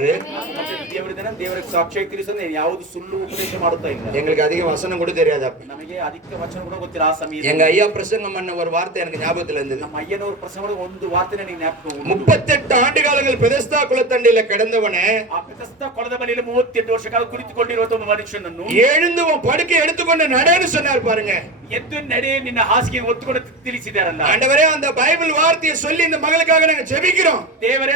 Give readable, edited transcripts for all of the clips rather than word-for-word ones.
சொல்றாரு. ದೇವರ ದಿನ ದೇವರಿಗೆ ಸಾಕ್ಷಿ ತಿಳಿಸೋದು ಯಾವುದು ಸುಳ್ಳು ಉಪದೇಶ ಮಾಡುತ್ತಾ ಇಲ್ಲ. எங்களுக்கு அதிக வசனம் கூட தெரியாது. அப்ப ನಮಗೆ ಅಧಿಕ ವಚನ ಕೂಡ ಗೊತ್ತಿಲ್ಲ ಆ ಸಮಯದಲ್ಲಿ. எங்க ஐயா பிரசங்கம் பண்ண ஒரு வார்த்தை எனக்கு ஞாபகத்துல இருந்தது. ನಮ್ಮ ಅಯ್ಯನವರ ಪ್ರಸಂಗದ ಒಂದು ವಾರ್ತೆ ನನಗೆ ಜ್ಞಾಪಕ. 38 ஆண்டு காலங்கள் பெதஸ்தா குளத்தண்டில கிடந்தவனே, ಆ ಬೆಥೆಸ್ದಾ ಕೊಳದ ಮನೆಯಲ್ಲಿ 38 ವರ್ಷ ಕಾಲ ಕುಳಿತುಕೊಂಡಿರುವ ಒಂದು ಮನುಷ್ಯನನ್ನು எழுந்து உன் படுக்கை எடுத்துக்கொண்டு நடன்னு சொன்னார் பாருங்க. ಎದ್ದು ನಡೆ ನಿನ್ನ ಹಾಸಿಗೆ ಒತ್ತುಕೊಂಡು ತಿಳಿಸಿದಾರಲ್ಲ. ஆண்டவரே அந்த பைபிள் வார்த்தையை சொல்லி இந்த மகளுக்காக நாங்க ஜெபிக்கிறோம். ದೇವರೇ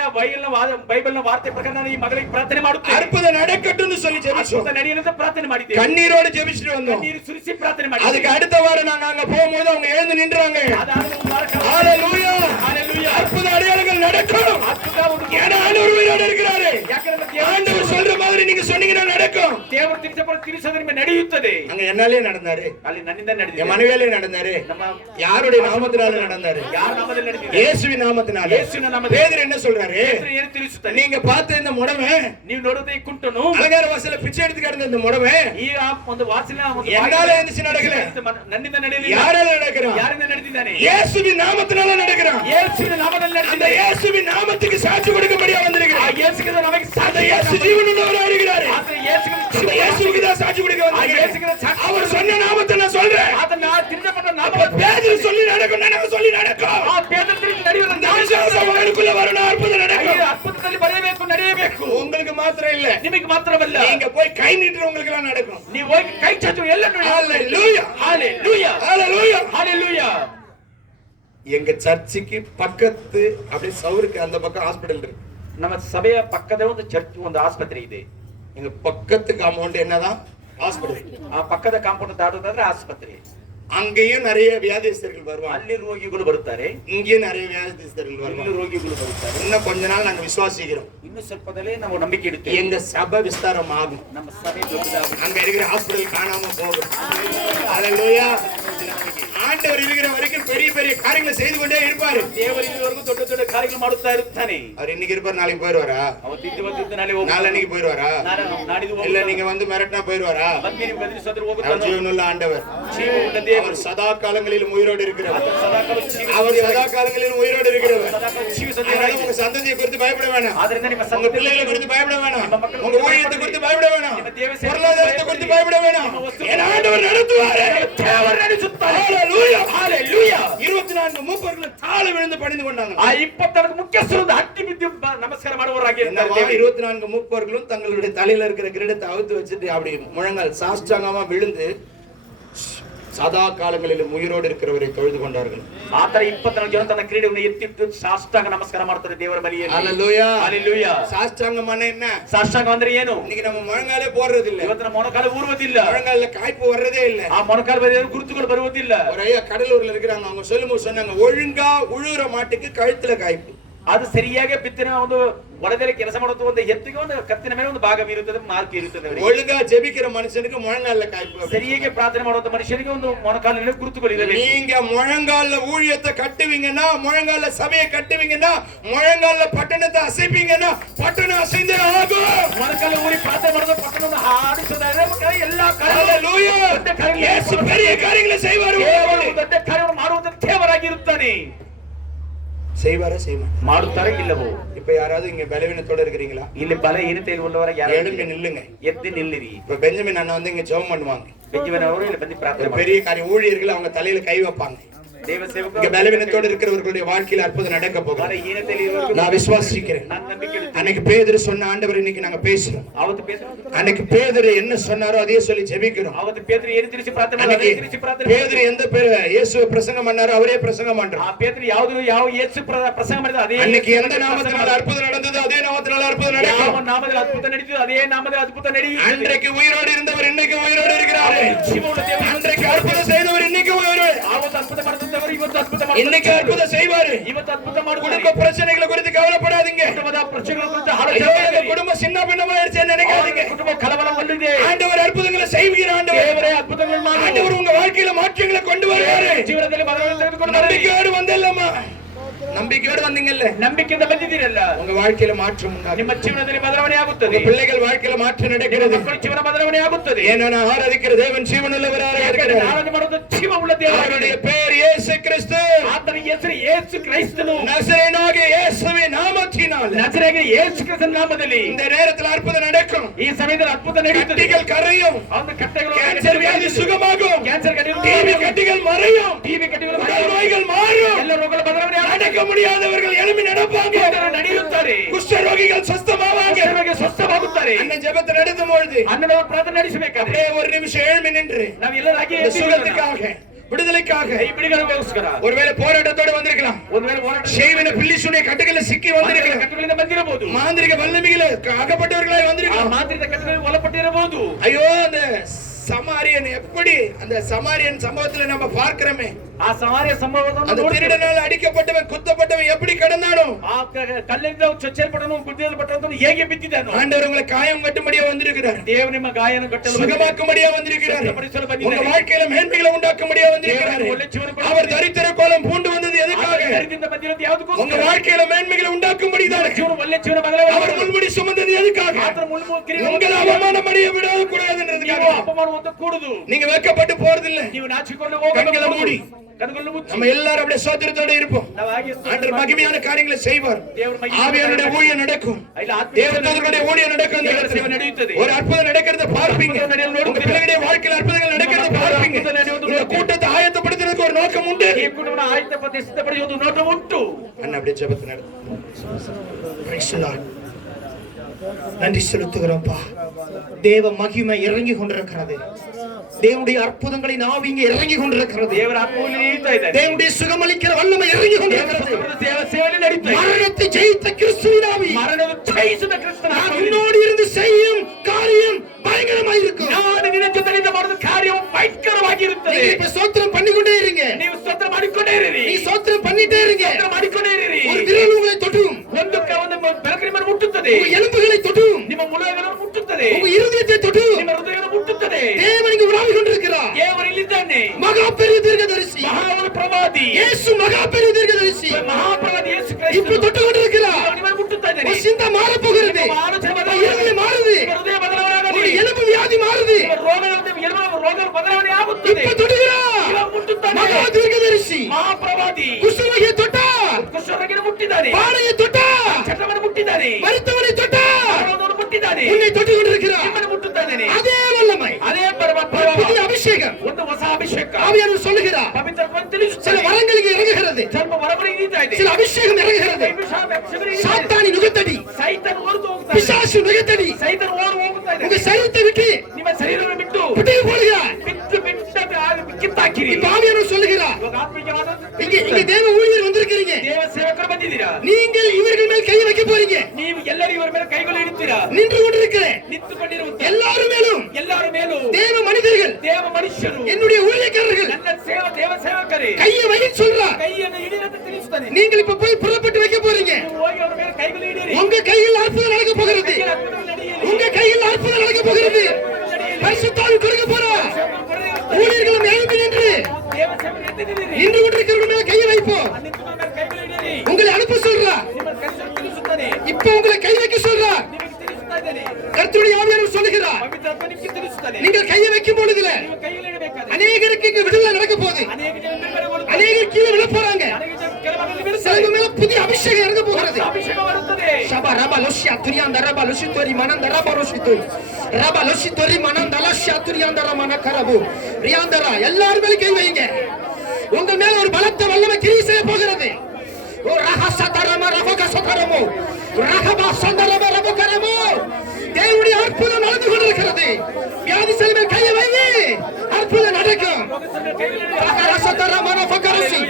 ಬೈಬಲ್ನ ವಾರ್ತೆ ಪ್ರಕಾರ ನಾನು ಈ ಮಗಳಿಗೆ ಪ್ರಾರ್ಥನೆ ಮಾಡುತ್ತೇನೆ. அற்புதம் நடக்கட்டும்னு சொல்லி ஜெபிச்சோம். ಅದ್ಭುತ ನಡೆಯಲಿ ಅಂತ ಪ್ರಾರ್ಥನೆ ಮಾಡಿದ್ದೇವೆ. கண்ணீரோடு ஜெபிச்சிட்டு வந்தோம். ಕಣ್ಣೀರು ಸುರಿಸಿ ಪ್ರಾರ್ಥನೆ ಮಾಡಿದ್ದೇವೆ. அதுக்கு அடுத்த வாரம் நாங்க அங்க போகும்போது அவங்க எழுந்து நின்றாங்க. ಅದಾದ ಒಂದು ವಾರ ಕಾಲ ஹalleluya ஹalleluya அற்புத அடையாளங்கள் நடக்கும். ಅದ್ಭುತ ಒಂದು ஏன்னா ஆண்டவர் உயிரோடு இருக்கிறாரு. ಯಾಕಂದ್ರೆ ஆண்டவர் சொல்ற மாதிரி நீங்க சொன்னீங்கன்னா நடக்கும். ದೇವರು ತಿಳಿಸೋದ್ರ ಮೇಲೆ ನಡೆಯುತ್ತದೆ. அங்க என்னாலே நடந்தாரு, ಅಲ್ಲಿ ನನ್ನಿಂದ ನಡೆದಿದೆ. என் மனைவியாலே நடந்தாரு. ನಮ್ಮ யாருடைய நாமத்தினால நடந்தாரு? ಯಾರ ನಾಮದಲ್ಲಿ ನಡೆದಿದೆ? இயேசுவின் நாமத்தினால. ಯೇಸುವಿನ ನಾಮದಲ್ಲಿ. பேதுரு என்ன சொல்றாரு? ಪೇತ್ರ ಏನು ತಿಳಿಸುತ್ತಾನೆ? நீங்க பார்த்த இந்த முடமே, ನೀವು ನೋಡುವುದೇ ಈ ಕುಂಟನು அலங்கார வாசல்ல பிச்சை எடுத்து கிடந்த இந்த முடமே ಈ ಒಂದು ವಾಸನ ಒಂದು என்னால எந்திரிச்சு நடக்கல. ನನ್ನಿಂದ ನಡೆಯಲಿಲ್ಲ. யாரால நடக்கிறான்? ಯಾರಿಂದ ನಡೆದಿದ್ದಾನೆ? இயேசுவின் நாமத்தினால நடக்கிறான். ಯೇಸುವಿನ ನಾಮದಲ್ಲಿ அந்த ನಡೆದಿದೆ. இயேசுவின் நாமத்துக்கு சாட்சி கொடுக்கும்படியா ಆ வந்திருக்கிறார். ಯೇಸುವಿಗೆ ನಮಗೆ அந்த ಸಾಧ್ಯ. இயேசு ஜீவனுள்ளவரா இருக்கிறார். ಆದ್ರೆ ಯೇಸುವಿಗೆ அந்த இயேசுவுக்கு தான் சாட்சி கொடுக்க ಆ வந்திருக்கிறேன். ಯೇಸುವಿಗೆ ಸಾಕ್ಷಿ. அவர் சொன்ன நாமத்தை நான் சொல்றேன். ಅದನ್ನ ತಿಳಿಸப்பட்ட ನಾಮ பேதுரு சொல்லி நடக்கும், நான் சொல்லி நடக்கும். ಆ ಪೇತ್ರ ತಿಳಿಸಿ ನಡೆಯುವ அந்த விசுவாசம் உங்களுக்குள்ள வரணும், அற்புதம் நடக்கும். ಅದ್ಭುತದಲ್ಲಿ ಬರೆಯಬೇಕು, ನಡೆಯಬೇಕು. உங்களுக்கு மாத்திரம் இல்ல, ನಿಮಗೆ ಮಾತ್ರವಲ್ಲ, நீங்க போய் கை நீட்டுறவங்களுக்கு எல்லாம் நடக்கும். ನೀವು ಹೋಗಿ ಕೈ ಚಾಚುವ ಎಲ್ಲರೂ ஹalleluya ஹalleluya ஹalleluya ஹalleluya. எங்க சர்ச்சுக்கு பக்கத்து அப்படியே சவுருக்கு அந்த பக்கம் ஹாஸ்பிடல் இருக்கு. ನಮ್ಮ ಸಭೆಯ ಪಕ್ಕದ ಒಂದು ಚರ್ಚ್, ಒಂದು ಆಸ್ಪತ್ರೆ ಇದೆ. எங்க பக்கத்து காம்பவுண்ட் என்னதான் ஹாஸ்பிடல். ಆ ಪಕ್ಕದ ಕಾಂಪೌಂಡ್ ದಾಟೋದಾದ್ರೆ ಆಸ್ಪತ್ರೆ. அங்கேயும் நிறைய வியாதிஸ்தர்கள் வருவாங்க. ಅಲ್ಲಿ ರೋಗಿಗಳು ಬರುತ್ತಾರೆ, இங்கேயும் நிறைய வியாதிஸ்தர்கள் ಇಲ್ಲಿ வருவாங்க. ರೋಗಿಗಳು ಬರುತ್ತಾರೆ. இன்னும் கொஞ்ச நாள் நாங்க விசுவாசிக்கிறோம், ಇನ್ನು ಸ್ವಲ್ಪದಲ್ಲೇ ನಾವು ನಂಬಿಕೆ ಇಡುತ್ತೇವೆ. எங்க சபை விஸ்தாரம் ஆகும். ನಮ್ಮ ಸಭೆ ದೊಡ್ಡದಾಗುತ್ತೆ. அங்க இருக்கிற ஹாஸ்பிடல் காணாம போகும். ஹalleluya. ஆண்டவர் இருக்கிற வரைக்கும் பெரிய பெரிய காரியங்களை செய்து கொண்டே இருப்பாரு. ದೇವರು ಇಲ್ಲಿವರೆಗೂ ದೊಡ್ಡ ದೊಡ್ಡ ಕಾರ್ಯಗಳು ಮಾಡುತ್ತಾ ಇರುತ್ತಾನೆ. அவர் இன்னைக்கு இருப்பார், நாளைக்கு போயிடுவாரா? ಅವತ್ತು ಇವತ್ತು ನಾಳೆ ಹೋಗ್ತಾನೆ. நாளைக்கு போயிடுவாரா? ನಾಡಿದ್ದು இல்ல நீங்க வந்து மிரட்டினா போயிடுவாரா? ಬಂದು ನೀವು ಗದರಿಸಿದ್ರೆ அவர் ಹೋಗುತ್ತಾನೆ. ஜீவனுள்ள ஆண்டவர். ಜೀವವುಳ್ಳ ದೇವರು. அவர் சதா காலங்களிலும் உயிரோடு இருக்கிறவர். ಸದಾಕಾಲ ಜೀವ. அவர் சதா காலங்களிலும் உயிரோடு இருக்கிறவர். ಸದಾಕಾಲ ಜೀವಿಸುವ அதனால ದೇವರಾಗಿದೆ. உங்க சந்ததியை குறித்து பயப்பட வேணாம். ಆದ್ರಿಂದ ನಿಮ್ಮ உங்க ಸಂತತಿ பிள்ளைகளை குறித்து பயப்பட வேணாம். ನಿಮ್ಮ ಮಕ್ಕಳ உங்க ஊழியத்தை குறித்து பயப்பட வேணாம். ನಿಮ್ಮ ದೇವ ಸೇವೆ பொருளாதாரத்தை குறித்து பயப்பட வேணாம். என் ஆண்டவர் நடத்துவாரே. ದೇವರು ನಡೆಸುತ್ತಾನೆ. ஹalleluya ஹalleluya. 24 மூப்பர்கள் தாழ விழுந்து பணிந்து கொண்டாங்க. ಆ 24 ಮುಖ್ಯಸ್ಥರು ಅಟ್ಟಿ ಬಿದ್ದು ನಮಸ್ಕಾರ ಮಾಡುವವರಾಗಿ ಇರ್ತಾರೆ. 24 மூப்பர்களும் தங்களுடைய தலையில இருக்கிற கிரீடத்தை அவுத்து வச்சுட்டு அப்படி முழங்கால் சாஷ்டாங்கமா விழுந்து சதா காலங்களிலும் உயிரோடு இருக்கிறவரை தொழுது கொண்டார்கள். ಆತರ 24 ಜನ ತನ್ನ ಕ್ರೀಡೆಯನ್ನು ಎತ್ತಿಟ್ಟು ಸಾಷ್ಟಾಂಗ ನಮಸ್ಕಾರ ಮಾಡ್ತಾರೆ ದೇವರ ಬಳಿಯಲ್ಲಿ. ஹalleluya ஹalleluya. சாஷ்டாங்கமான என்ன? ಸಾಷ್ಟಾಂಗ ಅಂದ್ರೆ ಏನು? இன்னைக்கு நம்ம முழங்காலே போடுறது இல்ல. ಇವತ್ತಿನ ಮೊಣಕಾಲು ಊರುವುದಿಲ್ಲ. முழங்கால்ல காய்ப்பு வர்றதே இல்ல. ಆ ಮೊಣಕಾಲು ಬದಿಯಲ್ಲಿ ಗುರುತುಗಳು ಬರುವುದಿಲ್ಲ. ஒரு ஐயா கடலூர்ல இருக்கிறாங்க, அவங்க சொல்லும்போது சொன்னாங்க, ஒழுங்கா உழுற மாட்டுக்கு கழுத்துல காய்ப்பு. ಅದು ಸರಿಯಾಗಿ ಬಿತ್ತಿನ ಒಂದು ಒಳದಲ್ಲಿ ಕೆಲಸ ಮಾಡುವ ಒಂದು ಎತ್ತಿಗೆ ಒಂದು ಕತ್ತಿನ ಮೇಲೆ ಒಂದು ಭಾಗವಿರುತ್ತದೆ, ಮಾರ್ಕ್ ಇರುತ್ತದೆ. ஒழுங்கா ஜெபிக்கிற மனுஷனுக்கு முழங்கால்ல காய்ப்பு. ಸರಿಯಾಗಿ ಪ್ರಾರ್ಥನೆ ಮಾಡುವಂತ ಮನುಷ್ಯನಿಗೆ ಒಂದು ಮೊಣಕಾಲಿನ ಗುರುತುಗಳಿವೆ. நீங்க முழங்கால்ல ஊழியத்தை கட்டுவீங்கன்னா, முழங்கால்ல சபையை கட்டுவீங்கன்னா, முழங்கால்ல பட்டணத்தை அசைப்பீங்கன்னா பட்டணம் அசைந்தே ஆகும். ಮೊಣಕಾಲು ಊರಿ ಪ್ರಾರ್ಥನೆ ಮಾಡೋದು ಪಟ್ಟಣವನ್ನು ಹಾಡಿಸೋದಾದ್ರೆ ಎಲ್ಲಾ ஹalleluya. இயேசு பெரிய காரியங்களை செய்வார். ದೊಡ್ಡ ಕಾರ್ಯವನ್ನು ಮಾಡುವಂತ ದೇವರಾಗಿರುತ್ತಾನೆ. செய்வாரா செய்வார்? ಮಾಡುತ್ತಾರೆ ಇಲ್ಲವೋ? இப்ப யாராவது இங்க பலவீனத்தோட இருக்கிறீங்களா? ಇಲ್ಲಿ ಬಲಹೀನತೆ உள்ளವರ ಯಾರು எழும்பி நில்லுங்க. ಎದ್ದು ನಿಲ್ಲಿರಿ. இப்ப பெஞ்சமின் அண்ணா வந்து இங்க ஜெபம் பண்ணுவாங்க. ಬೆಂಜಮಿನ್ ಅವರು ಇಲ್ಲಿ ಬಂದು ಪ್ರಾರ್ಥನೆ ஒரு பெரிய காரியம், ஊழியர்கள் அவங்க தலையில கை வைப்பாங்க. ದೇವ ಸೇವಕರು இங்க பலவீனத்தோட இருக்கிறவர்களுடைய வாழ்க்கையில அற்புதம் நடக்க போகுது. ಬಲಹೀನತೆಯಲ್ಲಿ ಇರುವವರು நான் விசுவாசிக்கிறேன். ನಾನು ನಂಬಿಕೆ ಇಡುತ್ತೇನೆ. அன்னைக்கு பேதுரு சொன்ன ஆண்டவர் இன்னைக்கு நாங்க பேசுறோம். ಅವತ್ತು ಪೇತ್ರ அன்னைக்கு பேதுரு என்ன சொன்னாரோ அதையே சொல்லி ஜெபிக்கிறோம். ಅವತ್ತು ಪೇತ್ರ ಏನು ತಿಳಿಸಿ ಪ್ರಾರ್ಥನೆ அன்னைக்கு ಮಾಡಿದ್ರು, ತಿಳಿಸಿ ಪ್ರಾರ್ಥನೆ பேதுரு எந்த இயேசுவை பிரசங்கம் பண்ணாரோ அவரே பிரசங்கம் பண்றான். ಆ ಪೇತ್ರ ಯಾವ ಯೇಸು ಪ್ರಸಂಗ ಮಾಡಿದ ಅದೇ அன்னைக்கு எந்த நாமத்தினால அற்புதம் நடந்தது அதே நாமத்தினால அற்புதம் ಯಾವ நடக்கும். ನಾಮದಲ್ಲಿ ಅದ್ಭುತ ನಡೀತದೆ ಅದೇ ನಾಮದಲ್ಲಿ ಅದ್ಭುತ ನಡೆಯುತ್ತದೆ. அன்றைக்கு உயிரோடு இருந்தவர் இன்னைக்கு உயிரோடு இருக்கிறார். ಜೀವವುಳ್ಳ ದೇವರು அன்றைக்கு அற்புதம் செய்தவர் இன்னைக்கு உயிரோடு. ಆವತ್ತು ಅದ್ಭುತ ಮಾಡಿದವರು ಇವತ್ತು ಅದ್ಭುತ இன்னைக்கு அற்புதம் செய்வாரு. ಇವತ್ತು ಅದ್ಭುತ ಮಾಡುತ್ತಾರೆ. குடும்ப பிரச்சனைகளை குறித்து கவலைப்படாதீங்க. ಕುಟುಂಬದ ಪ್ರಶ್ನೆಗಳ ಕುರಿತು ஐயோ, எங்க குடும்பம் சின்ன பின்னமாயிருச்சேன்னு நினைக்காதீங்க. ಕುಟುಂಬ ಕಳವಳಗೊಂಡಿದೆ. ஆண்டவர் அற்புதங்களை செய்கிற ஆண்டவர். ದೇವರೇ ಅದ್ಭುತಗಳನ್ನು ಮಾಡಿ ஆண்டவர் உங்க வாழ்க்கையில மாற்றங்களை கொண்டு வருவாரு. ಜೀವನದಲ್ಲಿ ಬದಲಾವಣೆ ತೆಗೆದುಕೊಂಡು நம்பிக்கையோடு வந்தல்லம்மா. ನಂಬಿಕೆயோடு வந்தீங்கல்ல, ನಂಬಿಕೆಯಿಂದ ಬಂದಿದ್ದೀರಲ್ಲ, உங்க வாழ்க்கையில மாற்றம் உண்டாகும். ನಿಮ್ಮ ಜೀವನದಲ್ಲಿ ಬದಲಾವಣೆ ಆಗುತ್ತದೆ. உங்க பிள்ளைகள் வாழ்க்கையில மாற்றம் நடக்கிறது. ಮಕ್ಕಳ ಜೀವನ ಬದಲಾವಣೆ ಆಗುತ್ತದೆ. ஏன்னா நான் ஆராதிக்கிற தேவன் ஜீவனுள்ளவராக இருக்கிறார். ಆರಾಧನೆ ಮಾಡುವುದು ಜೀವವುಳ್ಳ ದೇವರು. அவருடைய பெயர் இயேசு கிறிஸ்து. ಆತನ ಹೆಸರು ಯೇಸು ಕ್ರೈಸ್ತನು. நசரேயனாகிய இயேசுவின் நாமத்தினால், ನಜರೇಯನಾಗಿಯ ಯೇಸು ಕ್ರಿಸ್ತನ ನಾಮದಲ್ಲಿ இந்த நேரத்தில் அற்புதம் நடக்கும். ಈ ಸಮಯದಲ್ಲಿ ಅದ್ಭುತ ನಡೆಯುತ್ತದೆ. கட்டிகள் கரையும், அந்த ಕಟ್ಟೆಗಳು கேன்சர் வியாதி சுகமாகும், ಕ್ಯಾನ್ಸರ್ ಕಟ್ಟಿಗಳು டிவி கட்டிகள் மறையும், ಟಿವಿ ಕಟ್ಟಿಗಳು உடல் நோய்கள் மாறும், ಎಲ್ಲ ರೋಗಗಳ ಬದಲಾವಣೆ நடக்க முடியாதவர்கள் எழும்பி நடப்பாங்க, ನಡೆಯುತ್ತಾರೆ, குஷ்டரோகிகள் ಸ್ವಸ್ಥமாவாங்க, ಸ್ವಸ್ಥವಾಗುತ್ತಾರೆ. அண்ணன் ஜெபத்தை நடத்தும் பொழுது ಅಣ್ಣನವರು ಪ್ರಾರ್ಥನೆ ನಡೆಸಬೇಕಾದ್ರೆ அப்படியே ஒரு நிமிஷம் எழும்பி நின்று ನಾವೆಲ್ಲರಾಗಿ இந்த சுகத்துக்காக, விடுதலைக்காக, ಈ ಬಿಡುಗಡೆಗೋಸ್ಕರ ஒருவேளை போராட்டத்தோட வந்திருக்கலாம், ಒಂದು ವೇಳೆ ಹೋರಾಟ செய்வன பில்லிசுடைய கட்டுகளை சிக்கி வந்திருக்கலாம், ಕಟ್ಟುಗಳಿಂದ ಬಂದಿರಬಹುದು, மாந்திரிக வல்லமைகளை அகப்பட்டவர்களாய் வந்திருக்கலாம். ಮಾಂತ್ರಿಕ ಕಟ್ಟುಗಳಿಗೆ ಒಳಪಟ್ಟಿರಬಹುದು. ஐயோ, அந்த சமாரியன் எப்படி, அந்த சமாரியன் சம்பவத்துல நம்ம பார்க்கிறோமே, ಆ ಸಮಾರ್ಯ ಸಂಭವವನ್ನು அந்த திருடனால் அடிக்கப்பட்டவன் குத்தப்பட்டவன் எப்படி கடந்தானோ, ಆ ಕಲ್ಲಿಂದ ಚೊಚ್ಚಲ್ಪಟ್ಟನು, ಗುದ್ದಲ್ಪಟ್ಟನು ಹೇಗೆ ಬಿದ್ದಿದ್ದಾನೋ, ஆண்டவர் உங்களை காயம் கட்டும்படியா வந்திருக்கிறார். ದೇವರು ನಿಮ್ಮ ಗಾಯನ ಕಟ್ಟಲು சுகமாக்கும்படியா வந்திருக்கிறார். ಸ್ವಸ್ಥಪಡಿಸಲು உங்க ಬಂದಿದ್ದಾನೆ. வாழ்க்கையில மேன்மைகளை உண்டாக்கும்படியா வந்திருக்கிறார். அவர் தரித்திர கோலம் பூண்டு வந்தது எதுக்காக? ದರಿದ್ರದಿಂದ ಬಂದಿರೋದು ಯಾವುದಕ್ಕೂ உங்க வாழ்க்கையில மேன்மைகளை உண்டாக்கும்படிதான். ಜೀವನ ಒಳ್ಳೆ ಜೀವನ ಬದಲಾವಣೆ அவர் ಮುಳ್முடி சுமந்தது எதுக்காக? ಮಾತ್ರ ಮುಳ್ಳು ಕಿರೀಟ உங்களை அவமானம் அடைய விட கூடாதுன்றதுக்காக. ಅಪಮಾನವನ್ನು ಕೂಡುದು. நீங்க வெட்கப்பட்டு போறதில்ல. ನೀವು ನಾಚಿಕೊಂಡು கண்களை மூடி ಕಣ್ಗಳನ್ನು ಮುಚ್ಚಿ நம்ம எல்லாரும் அப்படியே சோத்திரத்தோட இருப்போம். ನಾವು ಹಾಗೆ ஆண்டவர் மகிமையான காரியங்களை செய்வார். ದೇವರ ಮಹಿಮೆ ஆவியானுடைய ஊழியம் நடக்கும். தேவதூதர்களுடைய ஊழியம் நடக்கும். அந்த இடத்துல ನಡೆಯುತ್ತದೆ. ஒரு அற்புதம் நடக்கிறத பார்ப்பீங்க. உங்க பிள்ளைகளுடைய வாழ்க்கையில் அற்புதங்கள் நடக்கிறத பார்ப்பீங்க. இந்த கூட்டத்தை ஆயத்தப்படுத்துறதுக்கு ஒரு நோக்கம் உண்டு. ಈ ಕುಟುಂಬನ ಆಯತ್ತಪಡಿಸಿ ಸಿದ್ಧಪಡಿಸುವುದು ನೋಟ ಉಂಟು. அண்ணா அப்படியே ஜெபத்தை நடத்து. Praise the Lord. நன்றி செலுத்துகிறோம்ப்பா. தேவ மகிமை இறங்கி கொண்டிருக்கிறது. தேவனுடைய அற்புதங்களை நாம் இங்கே இறங்கி கொண்டிருக்கிறது. ದೇವರ ಆತ್ಮವನ್ನು ನೀಡ್ತಾ ಇದ್ದಾನೆ. தேவனுடைய சுகமளிக்கிற வல்லமை இறங்கி கொண்டிருக்கிறது. ದೇವರ ಸೇವೆಯಲ್ಲಿ ನಡೀತಾ ಇದೆ. மரணத்தை ஜெயித்த கிறிஸ்துவின் ஆவி ಮರಣವನ್ನು ಜಯಿಸಿದ ಕ್ರಿಸ್ತನ ಆತ್ಮ உன்னோடு இருந்து செய்யும் காரியம் பயங்கரமாக இருக்கும். ನಾನು ನಿನ್ನ ಜೊತೆಯಿಂದ ಮಾಡಿದ ಕಾರ್ಯವು ಭಯಂಕರವಾಗಿರುತ್ತದೆ. நீங்க இப்ப ஸ்தோத்திரம் பண்ணிக்கொண்டே இருங்க. ನೀವು ಸ್ತೋತ್ರ ಮಾಡಿಕೊಂಡೇ ಇರಿ. நீ ஸ்தோத்திரம் பண்ணிட்டே இருங்க. ಸ್ತೋತ್ರ ಮಾಡಿಕೊಂಡೇ ಇರಿ. ஒரு விரல் உங்களை தொடும். ಒಂದು ಬೆಳಕಿನ ಮೇಲೆ ಮುಟ್ಟುತ್ತದೆ. உங்க எலும்புகளை தொடும். ನಿಮ್ಮ ಮುಳುಗಳನ್ನು ಮುಟ್ಟುತ್ತದೆ. உங்க இருதயத்தை தொடும். ನಿಮ್ಮ ಹೃದಯವನ್ನು ಮುಟ್ಟುತ್ತದೆ. தேவன் இங்கு உலாவிக் கொண்டிருக்கிறார். ದೇವರು ಇಲ್ಲಿದ್ದಾನೆ. மகா பெரிய தீர்க்கதரிசி, ಮಹಾವನ ಪ್ರವಾದಿ இயேசு மகா பெரிய தீர்க்கதரிசி ಮಹಾಪ್ರವಾದಿ ಯೇಸು இப்ப ಕ್ರಿಸ್ತ தொட்டு கொண்டிருக்கிறார். ನಿಮ್ಮನ್ನು ಮುಟ್ಟುತ್ತಾ ಇದ್ದಾನೆ. உங்க சிந்தை மாற போகிறது. ನಿಮ್ಮ ಆಲೋಚನೆ இருதயம் மாறுது. ನಿಮ್ಮ ಹೃದಯ ಬದಲಾವಣೆ உங்க எலும்பு வியாதி மாறுது. ರೋಗ ಬದಲಾವಣೆ ಆಗುತ್ತದೆ. இப்ப தொடுகிறார். ಇವಾಗ ಮುಟ್ಟುತ್ತಾನೆ. மகா தீர்க்கதரிசி ಮಹಾಪ್ರವಾದಿ குஷ்டரோகியை தொட்டார். ಕುಷ್ಠರೋಗಿಯನ್ನು ಮುಟ್ಟಿದ್ದಾನೆ. பானையை தொட்டார். ಚಟವನ್ನು ಮುಟ್ಟಿದ್ದಾನೆ. மரித்தவனை தொட்டார். ಮರಣವನ್ನು ಮುಟ್ಟಿದ್ದಾನೆ. உன்னை தொட்டு கொண்டிருக்கிறார். ನಿಮ್ಮನ್ನು ಮುಟ್ಟುತ್ತಾ ಇದ್ದಾನೆ. அதே வல்லமை, ಅದೇ ಪರಮಾತ್ಮ புதிய அபிஷேகம் ಒಂದು ಹೊಸ ಅಭಿಷೇಕ ஆவியானவர் சொல்லுகிறார். ಪವಿತ್ರತ್ವವನ್ನು சில ತಿಳಿಸುತ್ತಾನೆ. வரங்களுக்கு இறங்குகிறது. ಸ್ವಲ್ಪ ಹೊರಬರಿ ಇಳಿತಾ ಇದೆ. சில அபிஷேகம் இறங்குகிறது. சாத்தானி நுகத்தடி, ಸೈತನ್ ಓರ್ದು ಹೋಗ್ತಾ ಇದೆ. பிசாசு நுகத்தடி ಸೈತನ್ ಓಡಿ ಹೋಗ್ತಾ ಇದೆ. உங்க சரீரத்தை விட்டு ನಿಮ್ಮ ಶರೀರವನ್ನು ಬಿಟ್ಟು விட்டு போடுகிறார். ಬಿಟ್ಟು ಕಿತ್ತಾಕಿರಿ. இப்ப ஆவியானவர் சொல்லுகிறார். ಇವಾಗ ಆತ್ಮಿಕವಾದ இங்க தேவ ஊழியர் வந்திருக்கிறீங்க. ದೇವ ಸೇವಕರು ಬಂದಿದ್ದೀರಾ. நீங்கள் இவர்கள் மேல் கை வைக்க போறீங்க. ನೀವು ಎಲ್ಲರೂ ಇವರ ಮೇಲೆ ಕೈಗಳು ಇಡುತ್ತೀರಾ. நின்று கொண்டிருக்கிற ನಿಂತುಕೊಂಡಿರುವಂತ எல்லாரும் மேலும் ಎಲ್ಲರ ಮೇಲೂ தேவ மனிதர்கள், ದೇವ ಮನುಷ್ಯರು, என்னுடைய ஊழியக்காரர்கள் ನನ್ನ ದೇವ ಸೇವಕರೇ கையை வைக்க சொல்றார். ಕೈಯನ್ನು ಹಿಡಿದಂತೆ ತಿಳಿಸುತ್ತಾನೆ. நீங்கள் இப்ப போய் புறப்பட்டு வைக்க போறீங்க. ನೀವು ಹೋಗಿ ಅವರ ಮೇಲೆ ಕೈಗಳು ಹಿಡಿಯಿರಿ. உங்க கையில் அற்புதம் நடக்க போகிறது. ನಡೆಯಲಿ. உங்க கையில் அற்புதம் நடக்க போகிறது. பரிசுத்தாவி கொடுக்க போறார். ஊழியர்களும் எழுப்பி நின்று ದೇವ ಸೇವಕರು ಎದ್ದಿದ್ದೀರಿ. நின்று கொண்டிருக்கிறவங்க மேல கையை வைப்போம். ನಿಂತು ಮೇಲೆ ಕೈಗಳು ಹಿಡಿಯಿರಿ. உங்களை அனுப்ப சொல்றா. ನಿಮ್ಮ ಕೈಗಳು ತಿಳಿಸುತ್ತಾನೆ. இப்ப உங்களை கை வைக்க சொல்றா. ನಿಮಗೆ ತಿಳಿಸುತ್ತಾ ಇದ್ದಾನೆ. கர்த்தருடைய ஆவியானவர் சொல்லுகிறார். ಪವಿತ್ರಾತ್ಮ ನಿಮಗೆ ತಿಳಿಸುತ್ತಾನೆ. நீங்கள் கையை வைக்கும் பொழுதுல ನೀವು ಕೈಗಳು ಇಡಬೇಕಾದ್ರೆ அநேகருக்கு இங்க விடுதலை நடக்க போகுது. ಅನೇಕ ಜನ ಬಿಡುಗಡೆಗೊಳ್ಳುತ್ತಾರೆ. அநேகர் கீழே விழ போறாங்க. ಅನೇಕ ಜನ ಕೆಲವರಲ್ಲಿ ಬೀಳುತ್ತಾರೆ. சிலது மேல புதிய அபிஷேகம் இறங்க போகிறது. ಅಭಿಷೇಕ ಬರುತ್ತದೆ. ಶಬ ರಬ ಲೋಷ್ಯ ತುರಿಯಾಂದ ರಬ ಲೋಷಿ ತೋರಿ ಮನಂದ ರಬ ಲೋಷಿ ತೋರಿ ರಬ ಲೋಷಿ ತೋರಿ ಮನಂದ ಲಷ್ಯ ತುರಿಯಾಂದರ ಮನ ಕರಬು ರಿಯಾಂದರ எல்லார் மேல கை வைங்க. உங்க மேல ஒரு பலத்த வல்லமை கிரியை செய்ய போகிறது. ஓ ரஹசதரம ரபகசதரமோ ரஹப சந்தரம ரபகரமோ தேவனுடைய அற்புதம் நடந்து கொண்டிருக்கிறது. வியாதி செல்வ கையை வைங்க. அற்புதம் நடக்கும். ரஹசதரம ரபகரசி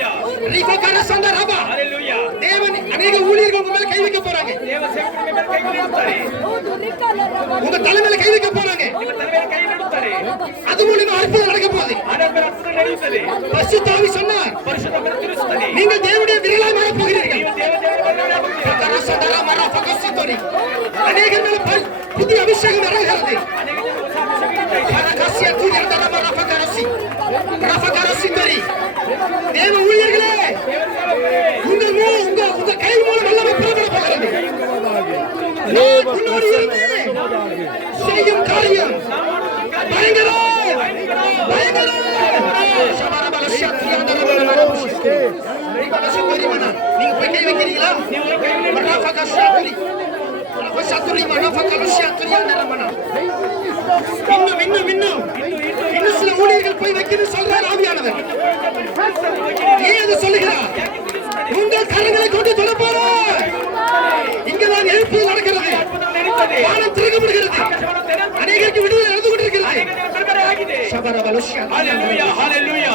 ரிபகரசந்த ரப ಹಲ್ಲೆಲೂಯಾ. தேவன் அநேக ஊழியர்கள் உங்க மேல கை வைக்க போறாங்க. ದೇವ ಸೇವಕರ ಮೇಲೆ ಕೈಗಳು ಇಡುತ್ತಾರೆ. உங்க தலைமையில கை வைக்க போறாங்க. ನಿಮ್ಮ ತಲೆ ಮೇಲೆ ಕೈ ಇಡುತ್ತಾರೆ. அது மூலமா அற்புதம் நடக்க போகுது. ಅದರ ಅರ್ಥ ನಡೆಯುತ್ತದೆ. பரிசுத்த ஆவி சொன்னார், ಪರಿಶುದ್ಧಾತ್ಮ ತಿಳಿಸುತ್ತಾನೆ. நீங்கள் தேவனுடைய விரலாய் மாறப் போகிறீர்கள். ನೀವು ದೇವರ ಬದಲಾವಣೆ ரசதர மர பகசித்தோரி அநேகர் மேல புதிய அபிஷேகம் இறங்குகிறது. ಅನೇಕ ಜನ ಹೊಸ ಅಭಿಷೇಕ ಹಿಡಿತಾ ಇದ್ದಾರೆ. பரகசிய துரியந்தர மர பகரசி ரபகரசி தரி தேவ ஊழியர்களே, உங்க நான் உன்னோடு இருந்து செய்யும் காரியம் பயங்கரம் பயங்கரம். நீங்க போய் கை வைக்கிறீங்களா? இன்னும் சில ஊழியர்கள் போய் வைக்கணும் சொல்றார் ஆவியானவர். ஏன் அதை சொல்லுகிறார்? உங்கள் கரங்களை கொண்டு தொட போறார். இங்கதான் எழுப்பு நடக்கிறது. வானம் திறக்கப்படுகிறது. அநேகருக்கு விடுதலை நடந்து கொண்டிருக்கிறது. ஹalleluya ஹalleluya.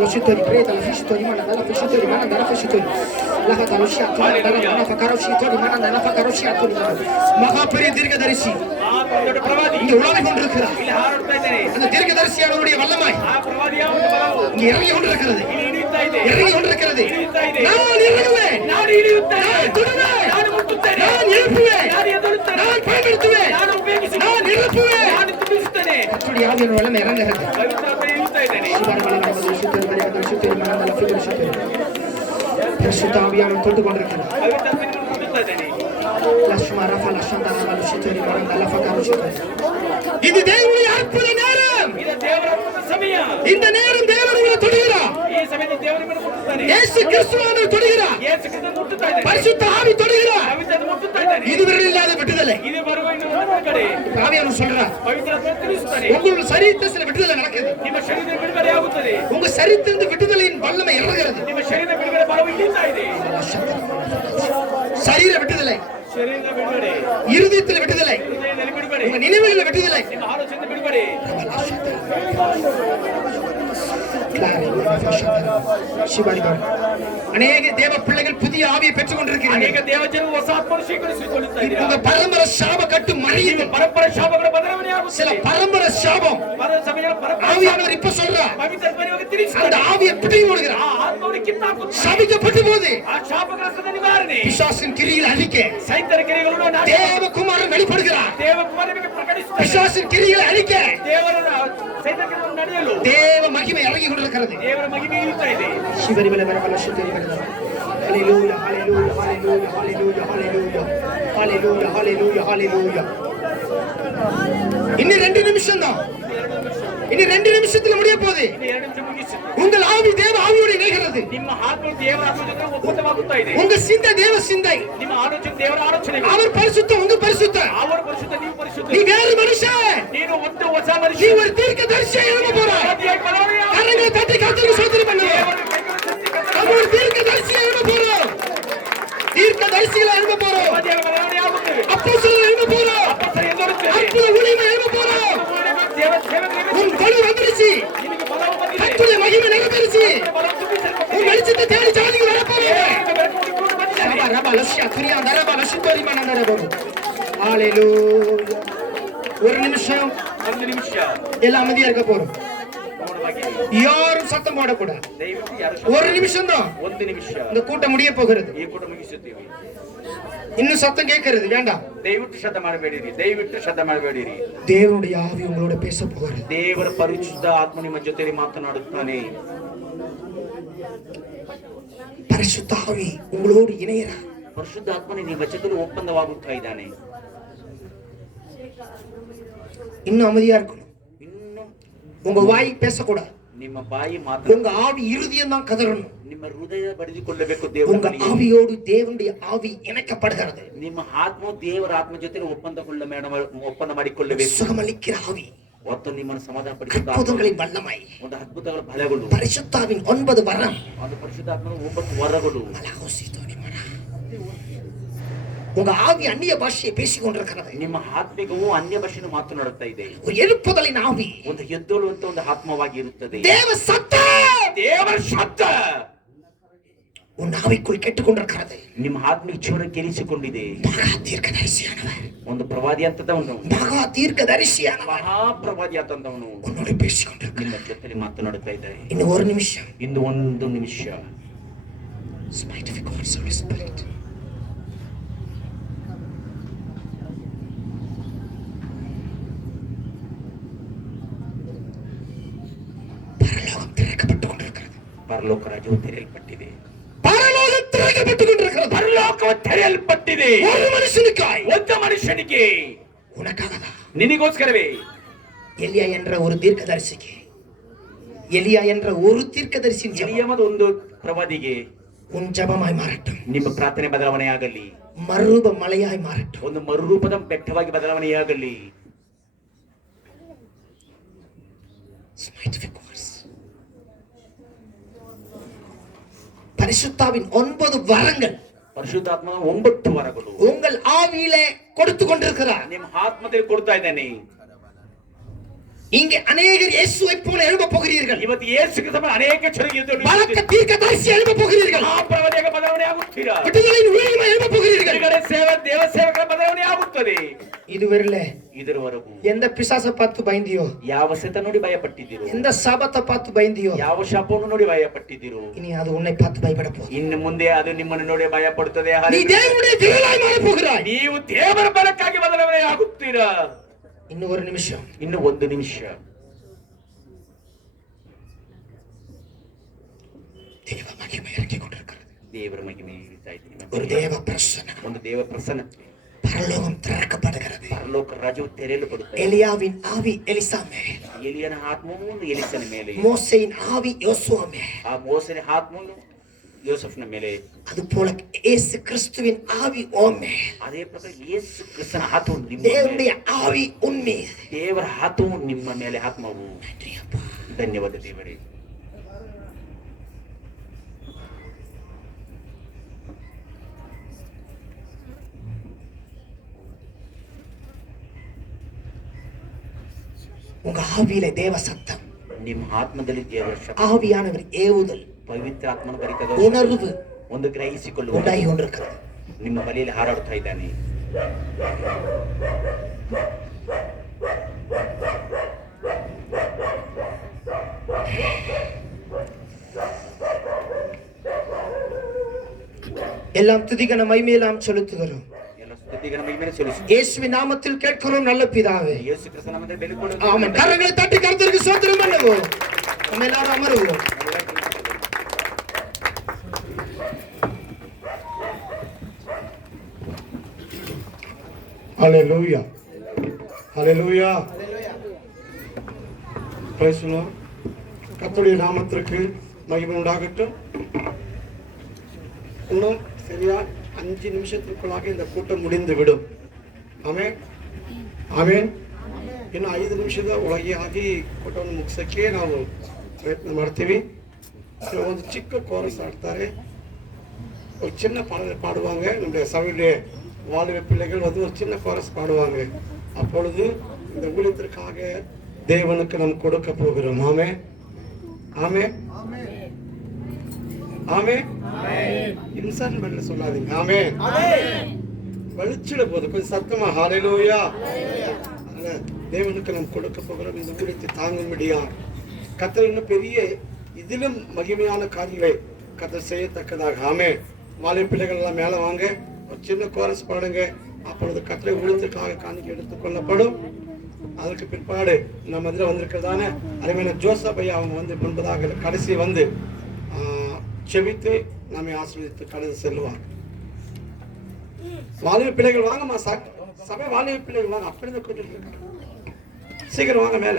Loscitori preta, loscitori mana dalla loscitori mana dalla loscitori. La hata losciato dalla fakaroscitori mana dalla fakarosciato. மகாபெரிய தீர்க்கதரிசி ஆத்மோட பிரவாதி இங்க உலாவிக் கொண்டிருக்கிறார். ಇಲ್ಲಿ ಹಾರುತ್ತಾ ಇದ್ದಾರೆ. அந்த தீர்க்கதரிசியானவருடைய வல்லமாய் ಆ ಪ್ರವಾದಿಯಾದ ಬಲವು இங்க இறங்கி கொண்டிருக்கிறது. ಇಳಿಯುತ್ತಾ ಇದೆ. இறங்கி கொண்டிருக்கிறது. நான் இறங்குவேன். ನಾನು ಇಳಿಯುತ್ತೇನೆ. நான் தொடுவேன். ನಾನು ಮುಟ್ಟುತ್ತೇನೆ. நான் எழுப்புவேன். ನಾನು ಎದುರುತ್ತೇನೆ. நான் பயன்படுத்துவேன். ನಾನು ಉಪಯೋಗಿಸುತ್ತೇನೆ. நான் நிரப்புவேன். ನಾನು ತುಂಬಿಸುತ್ತೇನೆ. கர்த்தருடைய ஆவியானவர் வல்லமை இறங்குகிறது. ಪವಿತ್ರಾತ್ಮ ಇಳಿಯುತ್ತಾ ಇದ್ದಾನೆ. பரிசுத்த ஆவியானவர் தொட்டு கொண்டிருக்கிறார். ಪವಿತ್ರಾತ್ಮ ಮುಟ್ಟುತ್ತಾ ಇದ್ದಾನೆ. இது தேவனுடைய அற்புத நேரம். ಇದು ದೇವರ ಅದ್ಭುತ ಸಮಯ. இந்த நேரம் தேவன் உங்களை தொடுகிறார். ಈ ಸಮಯದಲ್ಲಿ ದೇವರು ನಿಮ್ಮನ್ನು ಮುಟ್ಟುತ್ತಾನೆ. இயேசு கிறிஸ்துவானவர் தொடுகிறார். ಯೇಸು ಕ್ರಿಸ್ತನು ಮುಟ್ಟುತ್ತಾ ಇದ್ದಾನೆ. பரிசுத்த ஆவி தொடுகிறார். ಪವಿತ್ರಾತ್ಮ ಮುಟ್ಟುತ್ತಾ ಇದ್ದಾನೆ. இதுவரை இல்லாத விடுதலை. ಇದು ಬರುವ ಇನ್ನೊಂದು ಕಡೆ ஆவியானவர் சொல்றார். ಪವಿತ್ರಾತ್ಮ ತಿಳಿಸುತ್ತಾನೆ. உங்கள் சரீரத்தில் சில விடுதலை நடக்குது. ನಿಮ್ಮ ಶರೀರ ಬಿಡುಗಡೆ ಆಗುತ್ತದೆ. உங்க சரீரத்திலிருந்து விடுதலையின் வல்லமை இறங்குகிறது. ನಿಮ್ಮ ಶರೀರ ಬಿಡುಗಡೆ ಬಲವು ಇಳಿಯುತ್ತಾ ಇದೆ. சரீர விடுதலை, ಶರೀರದ ಬಿಡುಗಡೆ, இருதயத்தில் விடுதலை, ಹೃದಯದಲ್ಲಿ ಬಿಡುಗಡೆ, உங்க நினைவுகளில் விடுதலை. ನಿಮ್ಮ ಆಲೋಚನೆ ಬಿಡುಗಡೆ. அநேக தேவ பிள்ளைகள் புதிய ஆவியை பெற்றுக் கொண்டிருக்கிறார்கள். ಅನೇಕ ದೇವಜನರು ಹೊಸ ಆತ್ಮವನ್ನು ಸ್ವೀಕರಿಸಿಕೊಳ್ಳುತ್ತಾ உங்க ಇದ್ದಾರೆ. பரம்பரை சாப கட்டு மறையும். ಪರಂಪರ ಶಾಪಗಳ ಬದಲಾವಣೆ சில ಆಗುತ್ತದೆ. பரம்பரை சாபம் ಸಮಯಗಳ ಪರಂಪರೆ ஆவியானவர் இப்ப சொல்றார். ಪವಿತ್ರಾತ್ಮ ಇವಾಗ அந்த ತಿಳಿಸುತ್ತಾನೆ. ஆவியை பிடி போடுகிறார். ಆ ಆತ್ಮವನ್ನು ಕಿತ್ತಾಕುತ್ತಾನೆ. சபிக்கப்பட்டு போது ಆ ಶಾಪಗಳ ನಿವಾರಣೆ, பிசாசின் கிரியில் அழிக்க ಸೈತರ ಕ್ರಿಯೆಗಳನ್ನು ನಾಶ, தேவகுமாரன் வெளிப்படுகிறார். ದೇವಕುಮಾರನಿಗೆ ಪ್ರಕಟಿಸುತ್ತಾನೆ. பிசாசின் கிரியில் அழிக்க ದೇವರ ಸೈತರ ಕ್ರಿಯೆಗಳನ್ನು ನಡೆಯಲು தேவ மகிமை இறங்கி கொண்டிருக்கிறது. ದೇವರ ಮಹಿಮೆ ಇರುತ್ತಾ ಇದೆ. ಶಿವರಿಬಲ ಬರಬಲ ಶುದ್ಧರಿಬಲ. ஹalleluya ஹalleluya ஹalleluya ஹalleluya ஹalleluya ஹalleluya ஹalleluya ஹalleluya. இன்னும் 2 நிமிஷம் தான். இனி 2 நிமிஷத்துல முடிய போகுது. ಇನ್ನು 2 ನಿಮಿಷ ಮುಗಿಸಿ. உங்கள் ஆவி தேவ ஆவியோடு இணைகிறது. ನಿಮ್ಮ ಆತ್ಮ ದೇವರ ಆತ್ಮ ಜೊತೆ ಒಪ್ಪಂದವಾಗುತ್ತಾ ಇದೆ. உங்க சிந்தை தேவ சிந்தை. ನಿಮ್ಮ ಆಲೋಚನೆ ದೇವರ ಆಲೋಚನೆ. அவர் பரிசுத்த உங்க பரிசுத்த. ಅವರ ಪರಿಶುದ್ಧ ನೀವು ಪರಿಶುದ್ಧ. நீ வேறு மனுஷன். ನೀನು ಒಂದು ಹೊಸ நீ ಮನುಷ್ಯ. ஒரு தீர்க்கதரிசியாக எழும்ப போறாய். ಪ್ರವಾದಿಯಾಗಿ ಬದಲಾವಣೆ ಆಗುತ್ತದೆ. கரங்களை தட்டி கர்த்தருக்கு ஸ்தோத்திரம் பண்ணுங்க. ದೇವರ ಕೈಗಳನ್ನು ತಟ್ಟಿ ಕರ್ತನ நம்ம ஒரு தீர்க்கதரிசியாக எழும்ப போறோம். தீர்க்கதரிசிகளை எழும்ப போறோம். ಪ್ರವಾದಿಯಾಗಿ ಬದಲಾವಣೆ ಆಗುತ್ತದೆ. அப்போஸ்தலரை எழும்ப போறோம். ಅಪೊಸ್ತಲ ಎದುರುತ್ತದೆ. அற்புத ஊழியரை எழும்ப போறோம். ದೇವರ ಸೇವಕರಿಗೆ உன் பலு வந்துருச்சு. ನಿಮಗೆ ಬಲವು ಬಂದಿದೆ. கர்த்தருடைய மகிமை நிறைவேறிச்சு. ಬಲವು ತುಂಬಿಸಲ್ಪಟ್ಟಿದೆ. உன் வெளிச்சத்தை தேடி ஜாதிகள் வரப்போறீங்க. ಬೆಳಕು ಹುಡುಕಿಕೊಂಡು ಬಂದಿದ್ದಾನೆ. ரபா ரபா லஷ்யா துரியா தரபா லஷ்தோரி மனதர போகும். ஹalleluya. ஒரு நிமிஷம் ಒಂದು ನಿಮಿಷ எல்லாம் அமைதியா இருக்க போறோம். ಮೌನವಾಗಿರಿ. யாரும் சத்தம் போடக்கூடாது. ದಯವಿಟ್ಟು ಯಾರು ஒரு நிமிஷம் தான். ಒಂದು ನಿಮಿಷ இந்த கூட்டம் முடிய போகிறது. ಈ ಕೂಟ ಮುಗಿಸುತ್ತೀವಿ. இன்னும் சத்தம் கேட்கிறது வேண்டாம். ದಯವಿಟ್ಟು ಶ್ರದ್ಧೆ ಮಾಡಬೇಡಿರಿ. ದಯವಿಟ್ಟು ಶ್ರದ್ಧೆ ಮಾಡಬೇಡಿರಿ. தேவனுடைய ஆவி உங்களோட பேச போகிறது. ದೇವರ ಪರಿಶುದ್ಧ ಆತ್ಮ ನಿಮ್ಮ ಜೊತೆ ಮಾತನಾಡುತ್ತಾನೆ. பரிசுத்த ஆவி உங்களோடு இணையறா. ಪರಿಶುದ್ಧ ಆತ್ಮನೇ ನಿಮ್ಮ ಜೊತೆ ಒಪ್ಪಂದವಾಗುತ್ತಾ ಇದ್ದಾನೆ. இன்னும் அமைதியா இருக்கணும். ಇನ್ನು உங்க வாய் பேசக்கூடாது. ನಿಮ್ಮ ಬಾಯಿ ಮಾತು, உங்க ஆவி இருதயம் தான் கதறணும். ನಿಮ್ಮ ಹೃದಯ ಬಡಿದುಕೊಳ್ಳಬೇಕು. உங்க ದೇವರ ஆவியோடு தேவனுடைய ஆவி இணைக்கப்படுகிறது. ನಿಮ್ಮ ಆತ್ಮ ದೇವರ ಆತ್ಮ ಜೊತೆ ಒಪ್ಪಂದ ಮಾಡಿಕೊಳ್ಳಬೇಕು. சுகமளிக்கிற ஆவி, ಒತ್ತು ನಿಮ್ಮನ್ನು ಸಮಾಧಾನ ಪಡಿಸುತ್ತ அற்புதங்களின் வல்லமை, ಒಂದು ಅದ್ಭುತಗಳ ಬಲಗಳು, பரிசுத்தாவின் 9 வரம், ಒಂದು ಪರಿಶುದ್ಧಾತ್ಮನ 9 ವರಗಳು. உங்க ஆவி அந்நிய பாஷையை பேசிக் கொண்டிருக்கிறது. ನಿಮ್ಮ ಆತ್ಮಿಕವು ಅನ್ಯ ಭಾಷೆಯನ್ನು ಮಾತನಾಡುತ್ತಾ ಇದೆ. ஒரு எழுப்புதலின் ஆவி, ಒಂದು ಎದ್ದೇಳುವಂತ ಒಂದು ಆತ್ಮವಾಗಿ ಇರುತ್ತದೆ. தேவ சத்தம் ದೇವರ ಶಬ್ದ உன் ஆவிக்குள் கேட்டுக்கொண்டிருக்கிறது. ನಿಮ್ಮ ಆತ್ಮಿಕ ಜೀವನ ಕೇಳಿಸಿಕೊಂಡಿದೆ. மகா தீர்க்கதரிசியானவர், ಒಂದು ಪ್ರವಾದಿ ಅಂತದವನು, மகா தீர்க்கதரிசியானவர் ಮಹಾಪ್ರವಾದಿ ಅಂತಂದವನು உன்னோடு பேசிக் கொண்டிருக்கிறார். ನಿಮ್ಮ ಜೊತೆ ಮಾತನಾಡುತ್ತಾ ಇದ್ದಾರೆ. இன்னும் ஒரு நிமிஷம். ಇಂದು ಒಂದು ನಿಮಿಷ. Spite of God's Holy Spirit. பரலோகம் திறக்கப்பட்டுக் கொண்டிருக்கிறது. ಪರಲೋಕ ರಾಜ್ಯವು ತೆರೆಯಲ್ಪಟ್ಟಿದೆ. பரலோகம் திறக்கப்பட்டுக் கொண்டிருக்கிறது. ಪರಲೋಕವು ತೆರೆಯಲ್ಪಟ್ಟಿದೆ. ஒரு மனுஷனுக்காய், ಒಬ್ಬ ಮನುಷ್ಯನಿಗೆ, உனக்காகதான். ನಿನಗೋಸ್ಕರವೇ. எலியா என்ற ஒரு தீர்க்கதரிசிக்கு, எலியா என்ற ஒரு தீர்க்கதரிசியின் ஜெபம் ಎಲಿಯಮದ ಒಂದು ಪ್ರವಾದಿಗೆ உன் ஜெபமாய் மாறட்டும். ನಿಮ್ಮ ಪ್ರಾರ್ಥನೆ ಬದಲಾವಣೆಯಾಗಲಿ. மறுரூப மலையாய் மாறட்டும். ಒಂದು ಮರುರೂಪದ ಬೆಟ್ಟವಾಗಿ ಬದಲಾವಣೆಯಾಗಲಿ. பரிசுத்தாவின் 9 வரங்கள் ಪರಿಶುದ್ಧಾತ್ಮ 9 ವರಗಳು உங்கள் ஆவியிலே கொடுத்து கொண்டிருக்கிறார். ನಿಮ್ಮ ಆತ್ಮದಲ್ಲಿ ಕೊಡ್ತಾ ಇದ್ದಾನೆ. இங்கே அநேகர் இயேசுவை போல எழும்ப போகிறீர்கள். ಇವತ್ತು ಯೇಸು ಕ್ರಿಸ್ತನ ಅನೇಕ ಜನರಿಗೆ பலத்த தீர்க்கதரிசி எழும்ப போகிறீர்கள். ಆ ಪ್ರವಾದಿಗೆ ಬದಲಾವಣೆ ಆಗುತ್ತೀರಾ. விடுதலையின் ஊழியமாய் எழும்ப போகிறீர்கள். ಬಿಡುಗಡೆ ಸೇವೆ ದೇವ ಸೇವಕರ ಬದಲಾವಣೆ ಆಗುತ್ತದೆ. இதுவரையிலே ಇದರವರೆಗೂ எந்த பிசாசை பார்த்து பயந்தியோ, ಯಾವ ಸೆತ ನೋಡಿ ಭಯಪಟ್ಟಿದ್ದೀರೋ, எந்த சாபத்தை பார்த்து பயந்தியோ, ಯಾವ ಶಾಪವನ್ನು ನೋಡಿ ಭಯಪಟ್ಟಿದ್ದೀರೋ, இனி அது உன்னை பார்த்து பயப்பட போகுது. ಇನ್ನು ಮುಂದೆ ಅದು ನಿಮ್ಮನ್ನು ನೋಡಿ ಭಯಪಡುತ್ತದೆ. நீ தேவனுடைய விரலாய் மாற போகிறாய். ನೀವು ದೇವರ ಬಲಕ್ಕಾಗಿ ಬದಲಾವಣೆ ಆಗುತ್ತೀರಾ. இன்னும் ஒரு நிமிஷம், ಇನ್ನು ಒಂದು ನಿಮಿಷ. தேவ மகிமை இறங்கிக் கொண்டிருக்கிறது. ದೇವರ ಮಹಿಮೆ ಇಳಿತಾ ಇದೆ. ஒரு தேவ பிரசன்னம், ಒಂದು ದೇವ ಪ್ರಸನ್ನತೆ. பரலோகம் திறக்கப்படுகிறது. ಪರಲೋಕ ರಾಜ್ಯವು ತೆರೆಯಲ್ಪಡುತ್ತದೆ. எலியாவின் ஆவி எலிசா மேல், ಎಲಿಯನ ಆತ್ಮವು ಎಲಿಸನ ಮೇಲೆ, மோசேயின் ஆவி யோசுவா மேல், ಆ ಮೋಸೆಯ ಆತ್ಮವು ಯೋಸೆಫನ ಮೇಲೆ, அதுபோல இயேசு கிறிஸ்துவின் ஆவி உன் மேல், ಅದೇ ಪ್ರಕಾರ ಯೇಸು ಕ್ರಿಸ್ತನ ಆತ್ಮವು ನಿಮ್ಮ தேவனுடைய ಮೇಲೆ, ஆவி உன் மீது. ದೇವರ ಆತ್ಮವು ನಿಮ್ಮ ಮೇಲೆ, ಆತ್ಮವು. ಧನ್ಯವಾದ ದೇವರೇ. உங்க ஆவியிலே தேவ சத்தம், ನಿಮ್ಮ ಆತ್ಮದಲ್ಲಿ ದೇವರ ಶಕ್ತಿ, ஆவியானவர் ஏவுதல், ಪವಿತ್ರ ಆತ್ಮನ ಬರಿತದ உணர்வு ಒಂದು ಗ್ರಹಿಸಿಕೊಳ್ಳುವ உண்டாகி கொண்டிருக்கிறது. ನಿಮ್ಮ ಬಳಿಯಲ್ಲಿ ಹಾರಾಡುತ್ತಾ ಇದ್ದಾನೆ. எல்லாம் துதிகன மகிமையெல்லாம் செலுத்துகிறோம். ಎಲ್ಲ ಸ್ತುತಿಗಳ ಮಹಿಮೆಯನ್ನು ಸಲ್ಲಿಸು. இயேசுவின் நாமத்தில் கேட்கிறோம் நல்ல பிதாவே. ಯೇಸು ಕ್ರಿಸ್ತನ ನಾಮದಲ್ಲಿ ಬೆಲೆಕೊಡು. ஆமென். கரங்களை தட்டி கர்த்தருக்கு ஸ்தோத்திரம் பண்ணுவோம். நம்ம எல்லாரும் அமருவோம். ஹல்லேலூயா, ஹல்லேலூயா, பிரைஸ் தி லார்ட். கர்த்தருடைய நாமத்திற்கு மகிமை உண்டாகட்டும். இன்னும் சரியா 5 நிமிஷத்திற்குள்ளாக இந்த கூட்டம் முடிந்து விடும். Amen, amen. ಇನ್ನು 5 ನಿಮಿಷದ ಒಳಗೆ ಆಗಿ ಕೂಟವನ್ನು ಮುಗಿಸೋಕ್ಕೆ ನಾವು ಪ್ರಯತ್ನ ಮಾಡ್ತೀವಿ. ಒಂದು ಚಿಕ್ಕ ಕೋರಸ್ ஆடுತಾರೆ, ஒரு சின்ன பாடல் பாடுவாங்க. நம்முடைய சபையுடைய வாலிப பிள்ளைகள் வந்து ஒரு சின்ன கோரஸ் பாடுவாங்க. அப்பொழுது இந்த ஊழியத்திற்காக தேவனுக்கு நாம் கொடுக்க போகிறோம். ஆமே, ஆமே, ஆமே. இன்சான் பதில சொல்லாதீங்க. ஆமே, வெளிச்சிட போது கொஞ்சம் சத்தமா ஹல்லேலூயா. தேவனுக்கு நாம் கொடுக்க போகிறோம். இந்த ஊழியத்தை தாங்கும்படியா கர்த்தர் இன்னும் பெரிய இதிலும் மகிமையான காரியங்களை கர்த்தர் செய்யத்தக்கதாக. ஆமே. வாலிப பிள்ளைகள் எல்லாம் மேல வாங்க, ஒரு சின்ன கோரஸ் பாடுங்க. அப்பொழுது கர்த்தரை ஊழியத்திற்காக காணிக்கை எடுத்துக்கொள்ளப்படும். அதற்கு பிற்பாடு நம்ம இதில் வந்திருக்கிறதான அருமையான ஜோசப் ஐயா அவங்க வந்து முன்பதாக கடைசி வந்து செபித்து நம்மை ஆசீர்வதித்து கடந்து செல்லுவாங்க. வாலிப பிள்ளைகள் வாங்கம்மா, சபை வாலிப பிள்ளைகள் வாங்க. அப்படிதான் கூட்டிட்டு இருக்காங்க. சீக்கிரம் வாங்க மேல.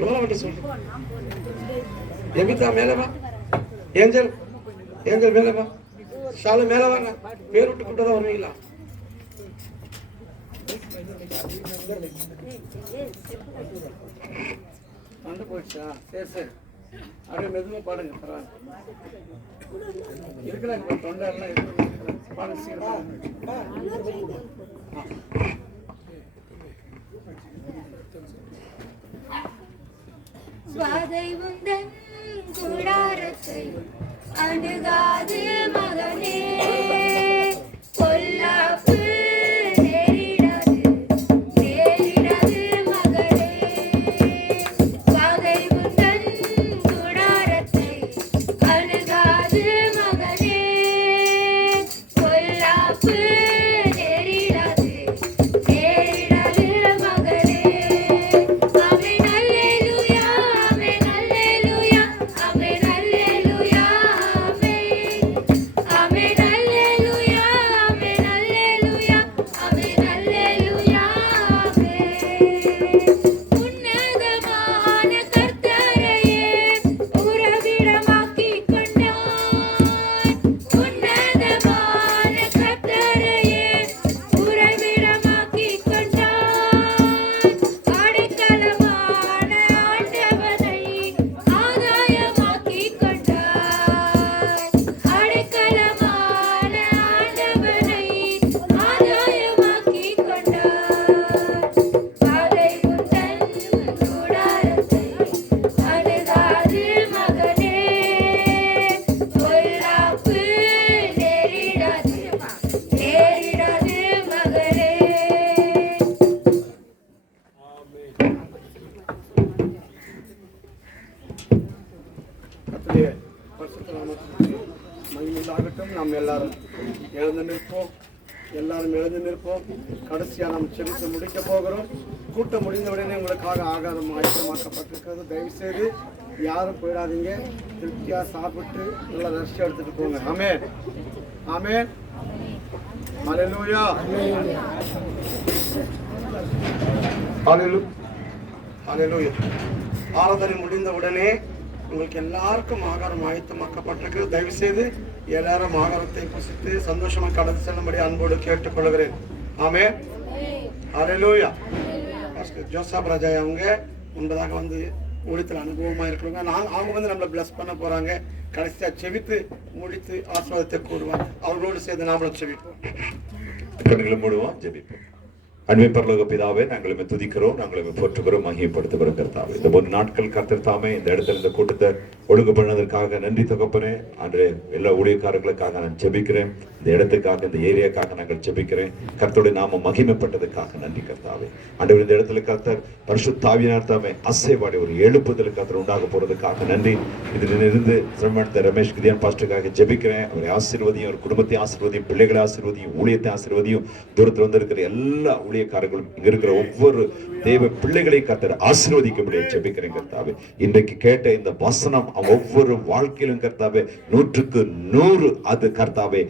எவ்வளவு சொல்லு. எபிதா மேல வா. ஏஞ்சல், ஏஞ்சல் மேல வா. ஷாலு மேல வாங்க. பேர் விட்டு கூட்ட தான் வருவீங்களா? வந்து போயிடுச்சா? சரி சரி, அப்படியே மெதுவாக பாடுங்க. பரவாயில்ல, இருக்கிறாங்க தொண்டெல்லாம் பாடுங்க. சீக்கிரம் வாதை உந்தன் கூடாரத்தை அணுகாது மகனே, பொல்லாப்பு நேரிடாது நேரிடாது மகளே. வாதை உந்தன் கூடாரத்தை அணுகாது மகனே, பொல்லாப்பு நேரிடாது நேரிடாது மகளே. ஆமென் அல்லேலூயா, ஆமென் அல்லேலூயா, ஆமென் அல்லேலூயா, ஆமென். எழுந்து நிற்போம். எல்லாரும் எழுந்து நிற்போம். கடைசியா நாம் செபித்து முடிக்க போகிறோம். கூட்டம் முடிந்தவுடனே உங்களுக்காக ஆகாரம் ஆயத்தமாக்கப்பட்டிருக்கிறது. தயவு செய்து யாரும் போயிடாதீங்க. திருப்தியா சாப்பிட்டு நல்லா ரெஸ்ட் எடுத்துட்டு போங்க. ஆமென், ஆமென், ஹல்லேலூயா, ஹல்லேலூயா, ஹல்லேலூயா. ஆராதனை முடிந்தவுடனே உங்களுக்கு எல்லாருக்கும் ஆகாரம் ஆயத்தமாக்கப்பட்டிருக்கு. தயவு செய்து எல்லாரும் ஆகாரத்தை புசித்து சந்தோஷமா கடந்து செல்லும்படி அன்போடு கேட்டுக்கொள்கிறேன். ஆமென், ஹல்லேலூயா. பாஸ்டர் ஜோசப் ராஜா அவங்க முன்பதாக வந்து ஊழியத்தில் அனுபவமா இருக்கிறவங்க, அவங்க வந்து நம்மளை பிளஸ் பண்ண போறாங்க. கடைசியா செவித்து முடித்து ஆசீர்வாதத்தை கூறுவாங்க. அவர்களோடு சேர்ந்து நாமளும் செவிப்போம். கண்களை மூடுவோம், ஜெபிப்போம். அன்பை பரலோக பிதாவே, நாங்களுமே துதிக்கிறோம், நாங்களுமே போற்றுகிறோம், மகிமைப்படுத்துகிறோம் கர்த்தாவே. இந்த 3 நாட்கள் கர்த்தர் தாமே இந்த இடத்துல இந்த கூட்டத்தை ஒழுங்கு பண்ணதற்காக நன்றி தகப்பனே. அன்று எல்லா ஊழியக்காரர்களுக்காக நான் ஜெபிக்கிறேன். இந்த இடத்துக்காக, இந்த ஏரியாக்காக நாங்கள் ஜெபிக்கிறேன். கர்த்தருடைய நாம மகிமைப்பட்டதுக்காக நன்றி கர்த்தாவே. ஆண்டவர், இந்த இடத்துல கர்த்தர் பரிசுத்த ஆவியானவர் தாமே அசைவாடி ஒரு எழுப்புதல் கர்த்தர் உண்டாக போறதுக்காக நன்றி. இதில் இருந்து சிரமத்த ரமேஷ் கிதியான் பாஸ்டருக்காக ஜெபிக்கிறேன். அவரை ஆசீர்வதியும், அவர் குடும்பத்தை ஆசீர்வதியும், பிள்ளைகளை ஆசீர்வதியும், ஊழியத்தை ஆசீர்வதியும், தூரத்தில் வந்திருக்கிற எல்லா ஊழியக்காரர்களும், இங்க இருக்கிற ஒவ்வொரு தேவ பிள்ளைகளை கர்த்தர் ஆசீர்வதிக்கும்படி ஜெபிக்கிறேன் கர்த்தாவே. இன்றைக்கு கேட்ட இந்த வசனம் ஒவ்வொரு வாழ்க்கையிலும் கர்த்தாவே 100க்கு 100 அது கர்த்தாவே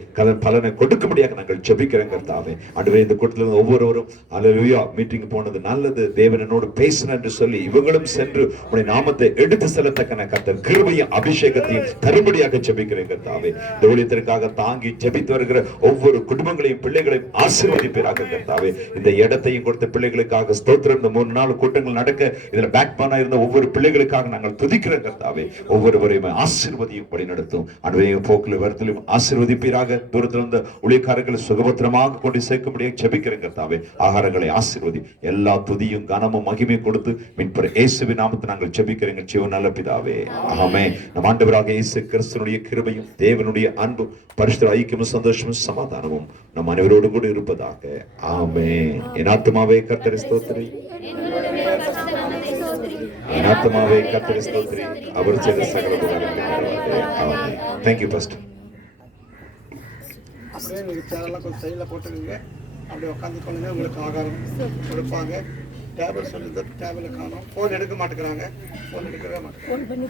பலனை கொடுக்கும்படியாக நாங்கள் ஜெபிக்கிறேன் கர்த்தாவே. ஆண்டவரே, இந்த கூட்டத்தில் ஒவ்வொருவரும் ஹல்லேலூயா மீட்டிங் போனது நல்லது, தேவன் என்னோடு பேசினார் என்று சொல்லி இவங்களும் சென்று உடைய நாமத்தை எடுத்து செல்லத்தக்கன கர்த்தர் கிருபையும் அபிஷேகத்தையும் தரும்படியாக ஜெபிக்கிறேன் கர்த்தாவே. இந்த ஊழியத்திற்காக தாங்கி ஜெபித்து வருகிற ஒவ்வொரு குடும்பங்களையும் பிள்ளைகளையும் ஆசீர்வதிப்பீராக கர்த்தாவே. இந்த இடத்தையும் கொடுத்த பிள்ளைகளுக்காக ஸ்தோத்திரம். இந்த 3 நாள் கூட்டங்கள் நடக்க இதுல பேக் பண்ணா இருந்த ஒவ்வொரு பிள்ளைகளுக்காக நாங்கள் துதிக்கிறோம் கர்த்தாவே. ஒவ்வொருவரையும் ஆசீர்வதியும் வழி நடத்தும். அன்றைய போக்கில் வரத்திலும் ஆசீர்வதிப்பீராக. தூரத்தில் இருந்த ஊழியக்காரர்கள் சுகபத்திரமாக கொண்டு சேர்க்கும்படியாக ஜெபிக்கிறேன் கர்த்தாவே. ஆகாரங்களை ஆசீர்வதி. எல்லா துதியும் கனமும் மகிமை கொடுத்து மீட்பர் இயேசுவின் நாமத்தை நாங்கள் ஜெபிக்கிறேன் ஜீவன் நல்ல பிதாவே, ஆமென். நம் ஆண்டவராக இயேசு கிறிஸ்துவினுடைய கிருபையும் தேவனுடைய அன்பும் பரிசுத்த ஐக்கியமும் சந்தோஷமும் சமாதானமும் நம் அனைவரோடு கூட இருப்பதாக, ஆமென். என் ஆத்துமாவே கர்த்தரை ஸ்தோத்திரி, என் ஆத்துமாவே கர்த்தரை ஸ்தோத்திரி, அவர் செய்த சகல உபகாரங்களுக்காக. ஆமென். Thank you pastor. அப்படியே நீங்க சேரெல்லாம் கொஞ்சம் சைடில் போட்டுருங்க. அப்படியே உட்காந்துக்கொள்ளுங்க. உங்களுக்கு ஆகாரம் கொடுப்பாங்க. டேபிள் சொல்லுது, டேபிளை காணும். ஃபோன் எடுக்க மாட்டேங்கிறாங்க. ஃபோன் எடுக்கவே மாட்டேங்கிறாங்க.